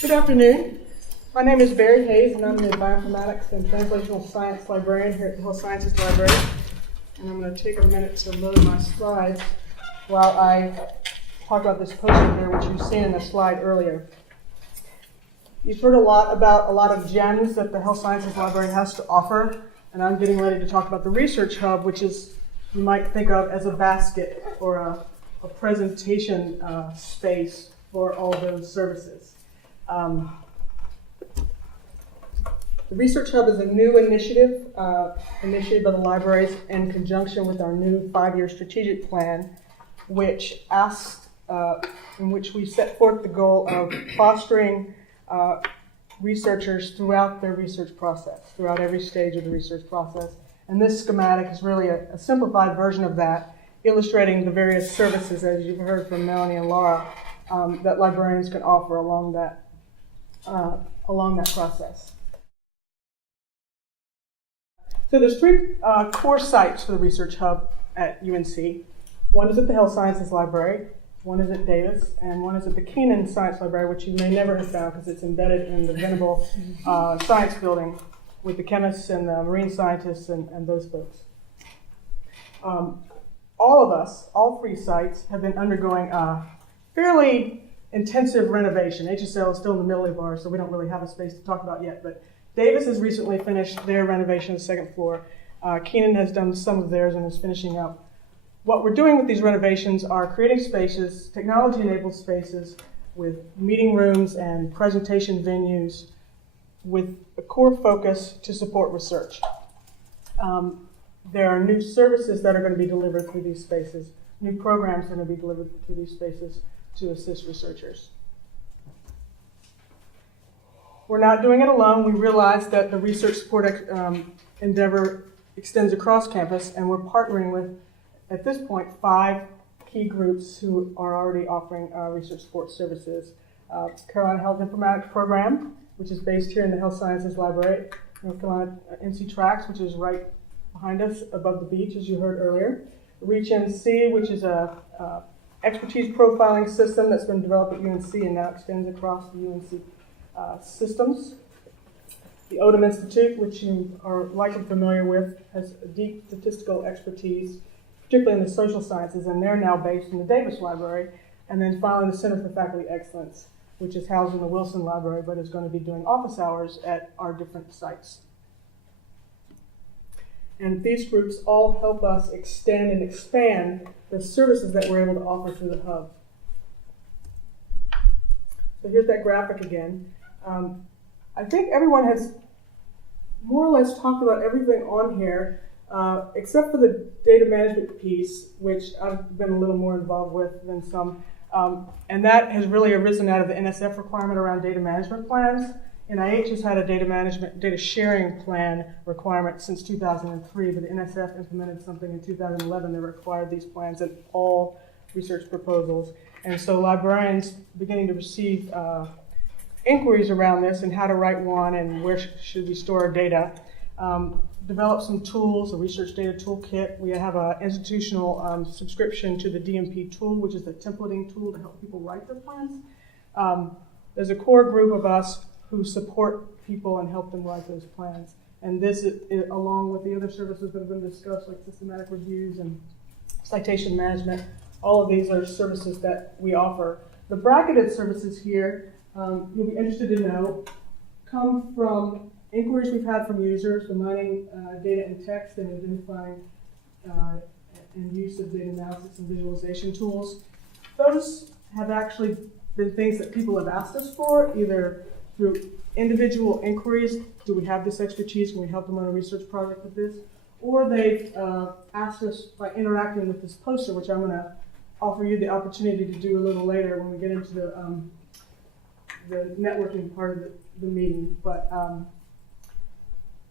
Good afternoon. My name is Barrie Hayes, and I'm the Bioinformatics and Translational Science Librarian here at the Health Sciences Library. And I'm going to take a minute to load my slides while I talk about this poster here, which you've seen in a slide earlier. You've heard a lot about a lot of gems that the Health Sciences Library has to offer, and I'm getting ready to talk about the Research Hub, which is, you might think of as a basket or a presentation space for all those services. The Research Hub is a new initiative initiated by the libraries in conjunction with our new 5-year strategic plan, which in which we set forth the goal of fostering researchers throughout their research process, throughout every stage of the research process. And this schematic is really a simplified version of that, illustrating the various services, as you've heard from Melanie and Laura, that librarians can offer along that process. So there's 3 core sites for the Research Hub at UNC. One is at the Health Sciences Library, one is at Davis, and one is at the Keenan Science Library, which you may never have found because it's embedded in the Venable Science Building with the chemists and the marine scientists and those folks. All of us, all 3 sites, have been undergoing fairly intensive renovation. HSL is still in the middle of ours, so we don't really have a space to talk about yet, but Davis has recently finished their renovation of the 2nd floor. Keenan has done some of theirs and is finishing up. What we're doing with these renovations are creating spaces, technology-enabled spaces, with meeting rooms and presentation venues with a core focus to support research. There are new services that are going to be delivered through these spaces, new programs that are going to be delivered through these spaces to assist researchers. We're not doing it alone. We realize that the research support endeavor extends across campus, and we're partnering with, at this point, 5 key groups who are already offering research support services. Carolina Health Informatics Program, which is based here in the Health Sciences Library. North Carolina NC Tracks, which is right behind us above the beach, as you heard earlier. ReachNC, which is a expertise profiling system that's been developed at UNC and now extends across the UNC systems. The Odom Institute, which you are likely familiar with, has a deep statistical expertise, particularly in the social sciences, and they're now based in the Davis Library. And then finally, the Center for Faculty Excellence, which is housed in the Wilson Library, but is going to be doing office hours at our different sites. And these groups all help us extend and expand the services that we're able to offer through the hub. So here's that graphic again. I think everyone has more or less talked about everything on here, except for the data management piece, which I've been a little more involved with than some. And that has really arisen out of the NSF requirement around data management plans. NIH has had a data sharing plan requirement since 2003, but the NSF implemented something in 2011 that required these plans in all research proposals. And so librarians beginning to receive inquiries around this and how to write one and where should we store our data. Develop some tools, a research data toolkit. We have an institutional subscription to the DMP tool, which is a templating tool to help people write their plans. There's a core group of us who support people and help them write those plans. And this, along with the other services that have been discussed, like systematic reviews and citation management, all of these are services that we offer. The bracketed services here, you'll be interested to know, come from inquiries we've had from users, the mining data and text and identifying and use of data analysis and visualization tools. Those have actually been things that people have asked us for, either through individual inquiries, do we have this expertise, can we help them on a research project with this? Or they've asked us by interacting with this poster, which I'm going to offer you the opportunity to do a little later when we get into the networking part of the meeting. But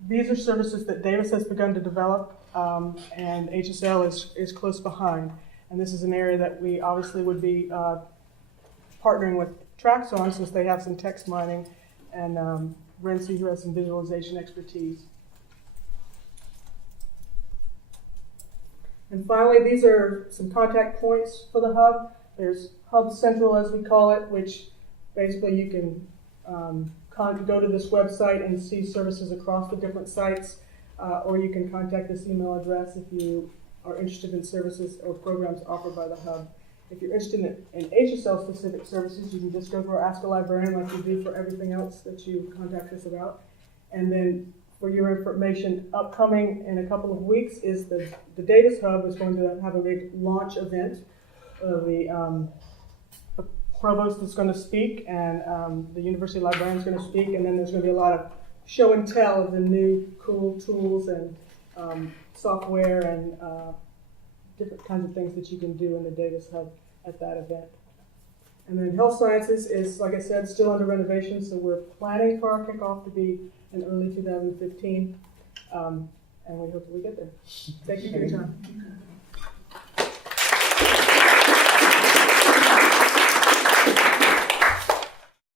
these are services that Davis has begun to develop, and HSL is close behind. And this is an area that we obviously would be partnering with Tracks on, since they have some text mining, and Renzi, who has some visualization expertise. And finally, these are some contact points for the hub. There's Hub Central, as we call it, which basically you can go to this website and see services across the different sites, or you can contact this email address if you are interested in services or programs offered by the Hub. If you're interested in HSL-specific services, you can just go to our Ask a Librarian like you do for everything else that you contact us about. And then for your information, upcoming in a couple of weeks is the Davis Hub is going to have a big launch event. The provost is going to speak, and the university librarian is going to speak, and then there's going to be a lot of show and tell of the new cool tools and software and different kinds of things that you can do in the Davis Hub at that event. And then Health Sciences is, like I said, still under renovation, so we're planning for our kickoff to be in early 2015, and we hope that we get there. Thank you for your time.